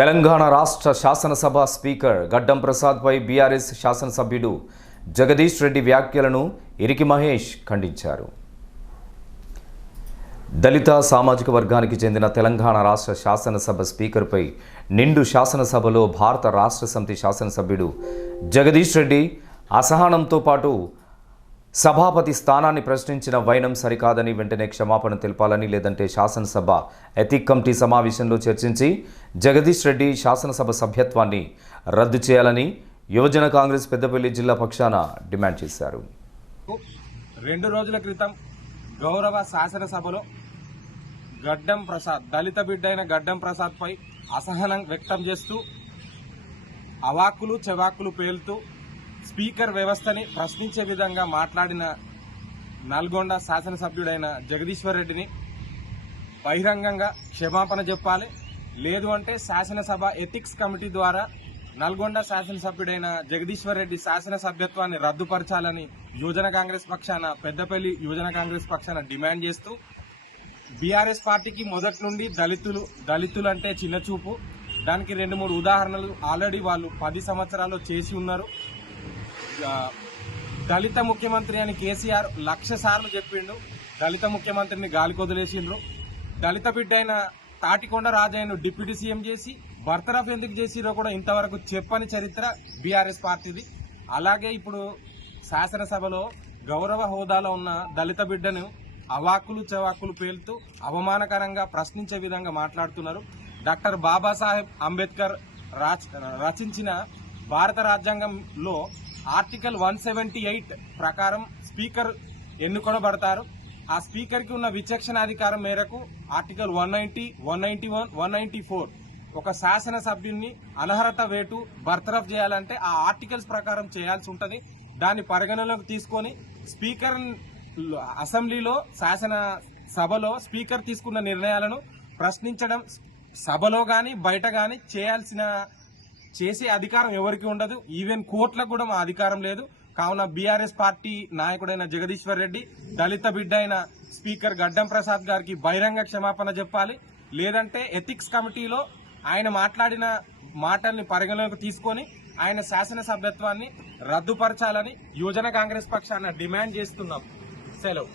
తెలంగాణ రాష్ట్ర శాసనసభ స్పీకర్ గడ్డం ప్రసాద్పై బీఆర్ఎస్ శాసనసభ్యుడు జగదీష్ రెడ్డి వ్యాఖ్యలను ఇరికి మహేష్ ఖండించారు. దళిత సామాజిక వర్గానికి చెందిన తెలంగాణ రాష్ట్ర శాసనసభ స్పీకర్పై నిండు శాసనసభలో భారత రాష్ట్ర సమితి శాసనసభ్యుడు జగదీష్ రెడ్డి అసహనంతో పాటు సభాపతి స్థానాన్ని ప్రశ్నించిన వైనం సరికాదని వెంటనే క్షమాపణ తెలపాలని, లేదంటే శాసనసభ ఎథిక్ కమిటీ సమావేశంలో చర్చించి జగదీష్ రెడ్డి శాసనసభ సభ్యత్వాన్ని రద్దు చేయాలని యువజన కాంగ్రెస్ పెద్దపల్లి జిల్లా పక్షాన డిమాండ్ చేశారు. 2 రోజుల క్రితం గౌరవ శాసనసభలో గడ్డం ప్రసాద్, దళిత బిడ్డ అయిన గడ్డం ప్రసాద్పై అసహనం వ్యక్తం చేస్తూ అవాక్కులు చెవాక్కులు పేలుతూ స్పీకర్ వ్యవస్థని ప్రశ్నించే విధంగా మాట్లాడిన నల్గొండ శాసనసభ్యుడైన జగదీశ్వర్ రెడ్డిని బహిరంగంగా క్షమాపణ చెప్పాలి, లేదు అంటే శాసనసభ ఎథిక్స్ కమిటీ ద్వారా నల్గొండ శాసనసభ్యుడైన జగదీశ్వర్ రెడ్డి శాసనసభ్యత్వాన్ని రద్దుపరచాలని యువజన కాంగ్రెస్ పక్షాన, పెద్దపల్లి యువజన కాంగ్రెస్ పక్షాన డిమాండ్ చేస్తూ, బీఆర్ఎస్ పార్టీకి మొదటి నుండి దళితులు అంటే చిన్నచూపు. దానికి 2-3 ఉదాహరణలు ఆల్రెడీ వాళ్ళు 10 సంవత్సరాలు చేసి ఉన్నారు. దళిత ముఖ్యమంత్రి అని కేసీఆర్ 1,00,000 సార్లు చెప్పిండు. దళిత ముఖ్యమంత్రిని గాలికి వదిలేసిండ్రు. దళిత బిడ్డ అయిన తాటికొండ రాజయ్యను డిప్యూటీ సీఎం చేసి బర్తరఫ్ ఎందుకు చేసిరో కూడా ఇంతవరకు చెప్పని చరిత్ర బీఆర్ఎస్ పార్టీది. అలాగే ఇప్పుడు శాసనసభలో గౌరవ హోదాలో ఉన్న దళిత బిడ్డను అవాక్కులు చవాక్కులు పేలుతూ అవమానకరంగా ప్రశ్నించే విధంగా మాట్లాడుతున్నారు. డాక్టర్ బాబాసాహెబ్ అంబేద్కర్ రచించిన భారత రాజ్యాంగంలో ఆర్టికల్ 178 ప్రకారం స్పీకర్ ఎన్నుకొనబడతారు. ఆ స్పీకర్కి ఉన్న విచక్షణాధికారం మేరకు ఆర్టికల్ 190, 191, 194 ఒక శాసనసభ్యున్ని అనర్హత వేటు బర్తరఫ్ చేయాలంటే ఆ ఆర్టికల్స్ ప్రకారం చేయాల్సి ఉంటుంది. దాన్ని పరిగణలోకి తీసుకొని స్పీకర్ అసెంబ్లీలో శాసనసభలో స్పీకర్ తీసుకున్న నిర్ణయాలను ప్రశ్నించడం సభలో కానీ బయట కానీ చేసే అధికారం ఎవరికి ఉండదు. ఈవెన్ కోర్టులకు కూడా మా అధికారం లేదు. కావున బీఆర్ఎస్ పార్టీ నాయకుడైన జగదీశ్వర్ రెడ్డి దళిత బిడ్డ అయిన స్పీకర్ గడ్డం ప్రసాద్ గారికి బహిరంగ క్షమాపణ చెప్పాలి, లేదంటే ఎథిక్స్ కమిటీలో ఆయన మాట్లాడిన మాటల్ని పరిగణలోకి తీసుకొని ఆయన శాసనసభ్యత్వాన్ని రద్దుపరచాలని యువజన కాంగ్రెస్ పక్షాన డిమాండ్ చేస్తున్నాం. సెలవు.